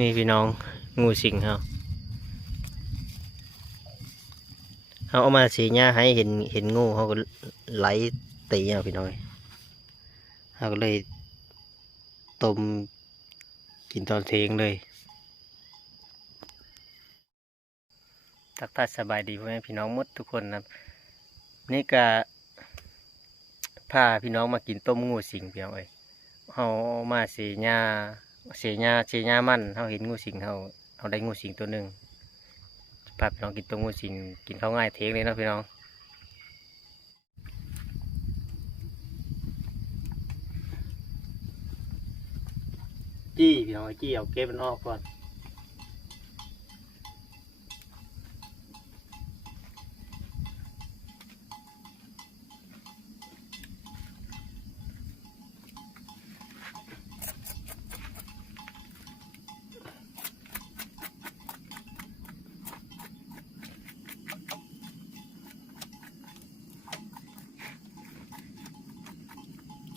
นี่พี่น้องงูสิงเขาเอามาสีหญ้าให้เห็นงูเขาก็ไหลตีเอาพี่น้องเขาก็เลยต้มกินตอนเที่ยงเลยทักทายสบายดีพ่อแม่พี่น้องหมดทุกคนนะนี่ก็พาพี่น้องมากินต้มงูสิงพี่น้องเขามาสีหญ้ามันเขาเห็นงูสิงเขาได้งูสิงตัวหนึ่งพาพี่น้องกินต้มงูสิงกินข้าวง่ายเที่ยงเลยนะพี่น้องจี้พี่น้องจี้เอาเก็บมันออกก่อน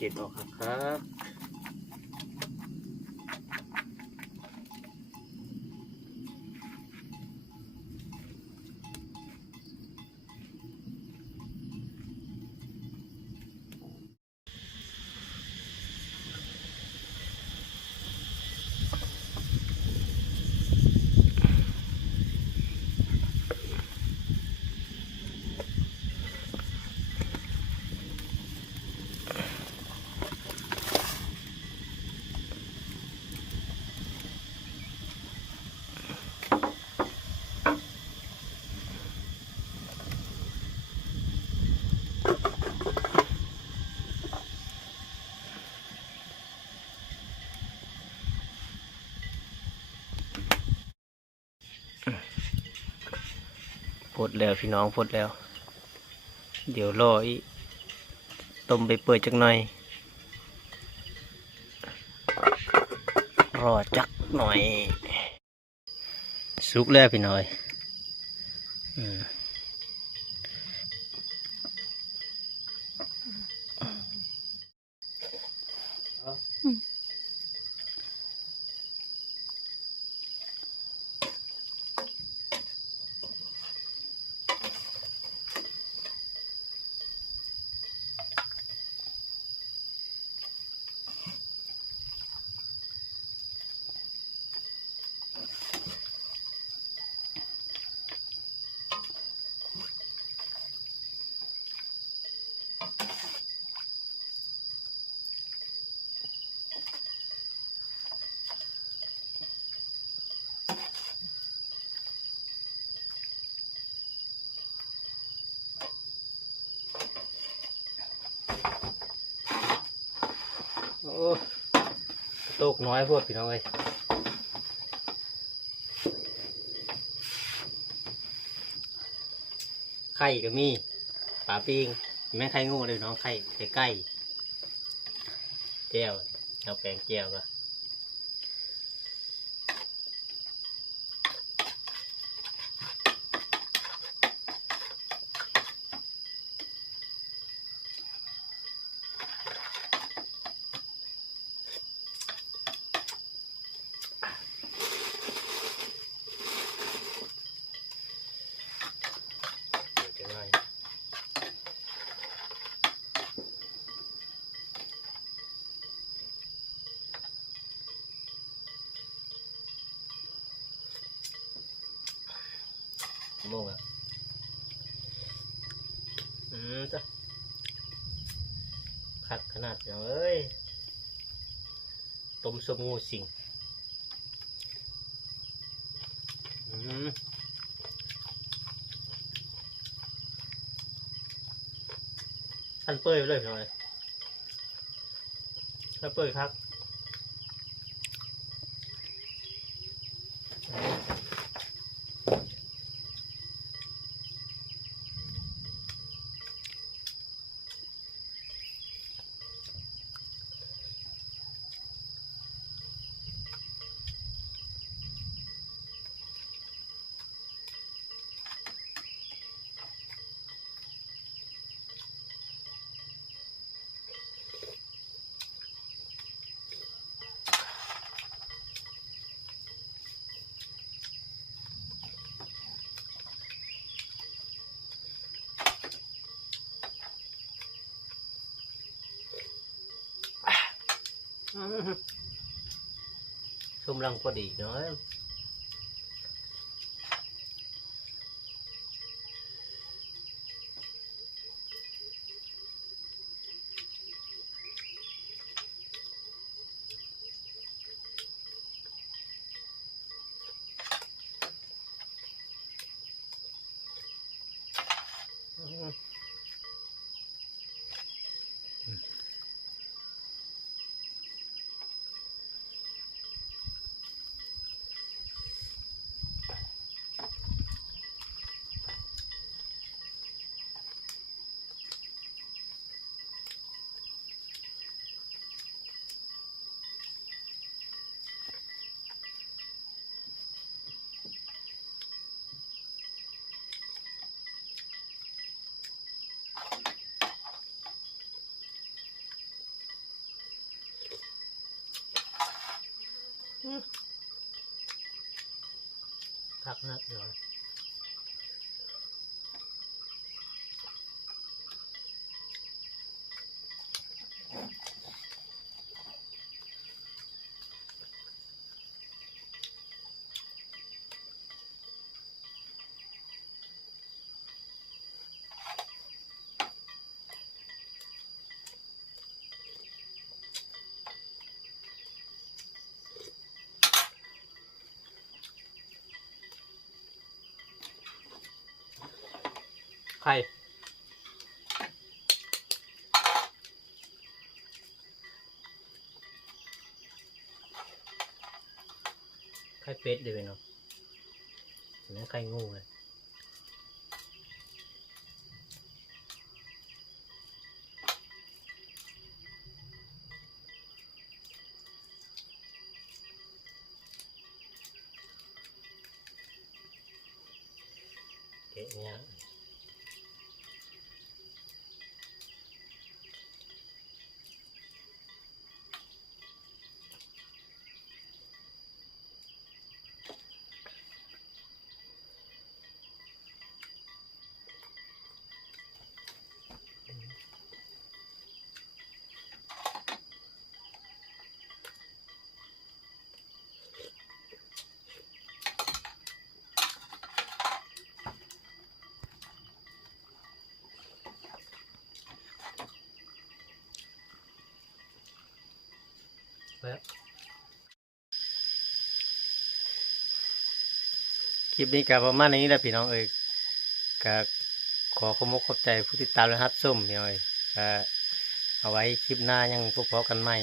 เก็บออกครับพดแล้วพี่น้องพดแล้ว เดี๋ยวรออีต้มไปเปิดจักหน่อยรอจักหน่อยสุกแล้วพี่น้อยโอ้ตกน้อยพวกพี่น้องเอ้ยไข่ก็มีปลาปิ้งแม่ไข่งูเลยน้องไข่ใกล้แก้วเอาแปลงแก้วก็โม่งอ่ะจ้ะขัดขนาดอย่างเอ้ยต้มส้มงูสิงท่านเปื่อยไปเลยพี่น้อยท่านเปื่อยครับ ชุ่มรังพอดีเนาะพักนักเนาะไข่ไข่เป็ดดีไปเนาะนี่ไข่งูเลยเกะเนี่ยแล้วคลิปนี้ก็ประมาณนี้แหละพี่น้องเอ้ยก็ขอขอบคุณขอบใจผู้ติดตามและรับชมพี่น้องเอ้ยก็เอาไว้คลิปหน้ายังพบกันใหม่